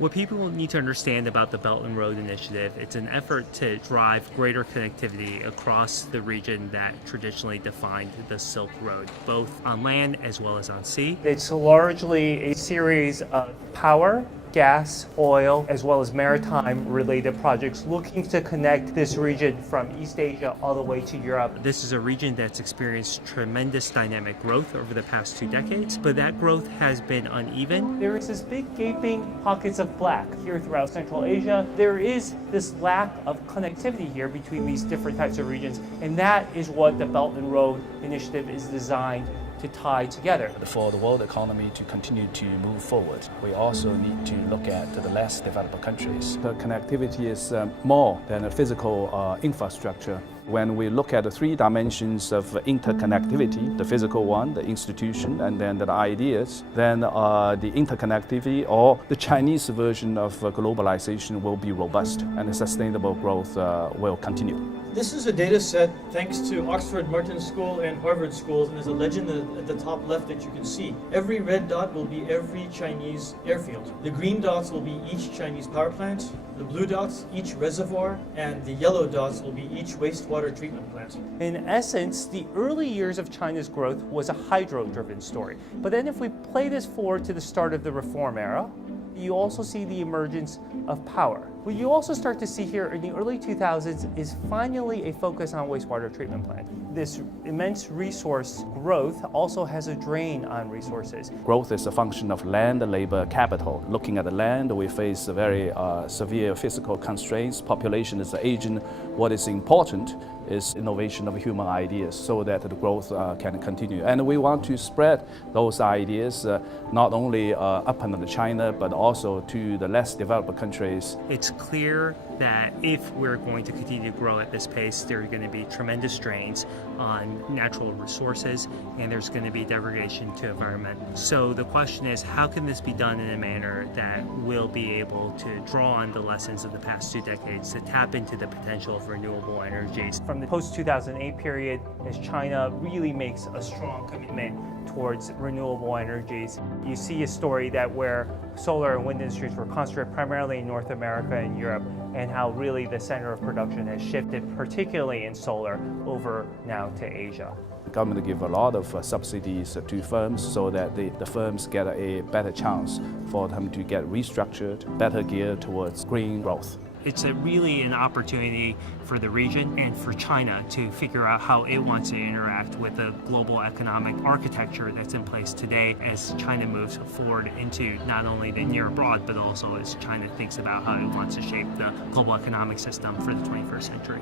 What people need to understand about the Belt and Road Initiative, it's an effort to drive greater connectivity across the region that traditionally defined the Silk Road, both on land as well as on sea. It's largely a series of power, gas, oil, as well as maritime-related projects looking to connect this region from East Asia all the way to Europe. This is a region that's experienced tremendous dynamic growth over the past 2 decades, but that growth has been uneven. There is this big gaping pockets of black here throughout Central Asia. There is this lack of connectivity here between these different types of regions, and that is what the Belt and Road Initiative is designed to tie together. For the world economy to continue to move forward, we also need to look at the less developed countries. The connectivity is more than a physical infrastructure. When we look at the 3 dimensions of interconnectivity, the physical one, the institution, and then the ideas, then the interconnectivity or the Chinese version of globalization will be robust and the sustainable growth will continue. This is a data set thanks to Oxford Martin School and Harvard schools, and there's a legend at the top left that you can see. Every red dot will be every Chinese airfield. The green dots will be each Chinese power plant, the blue dots each reservoir, and the yellow dots will be each wastewater treatment plant. In essence, the early years of China's growth was a hydro-driven story. But then if we play this forward to the start of the reform era, you also see the emergence of power. What you also start to see here in the early 2000s is finally a focus on wastewater treatment plant. This immense resource growth also has a drain on resources. Growth is a function of land, labor, capital. Looking at the land, we face very severe physical constraints. Population is aging. What is important is innovation of human ideas so that the growth can continue. And we want to spread those ideas not only up into China, but also to the less developed countries. It's clear that if we're going to continue to grow at this pace, there are going to be tremendous strains on natural resources, and there's going to be degradation to environment. So the question is, how can this be done in a manner that will be able to draw on the lessons of the past 2 decades to tap into the potential of renewable energies? From the post-2008 period, as China really makes a strong commitment towards renewable energies, you see a story that where solar and wind industries were concentrated primarily in North America and Europe, and how really the center of production has shifted, particularly in solar, over now to Asia. The government give a lot of subsidies to firms so that the firms get a better chance for them to get restructured, better geared towards green growth. It's really an opportunity for the region and for China to figure out how it wants to interact with the global economic architecture that's in place today as China moves forward into not only the near abroad, but also as China thinks about how it wants to shape the global economic system for the 21st century.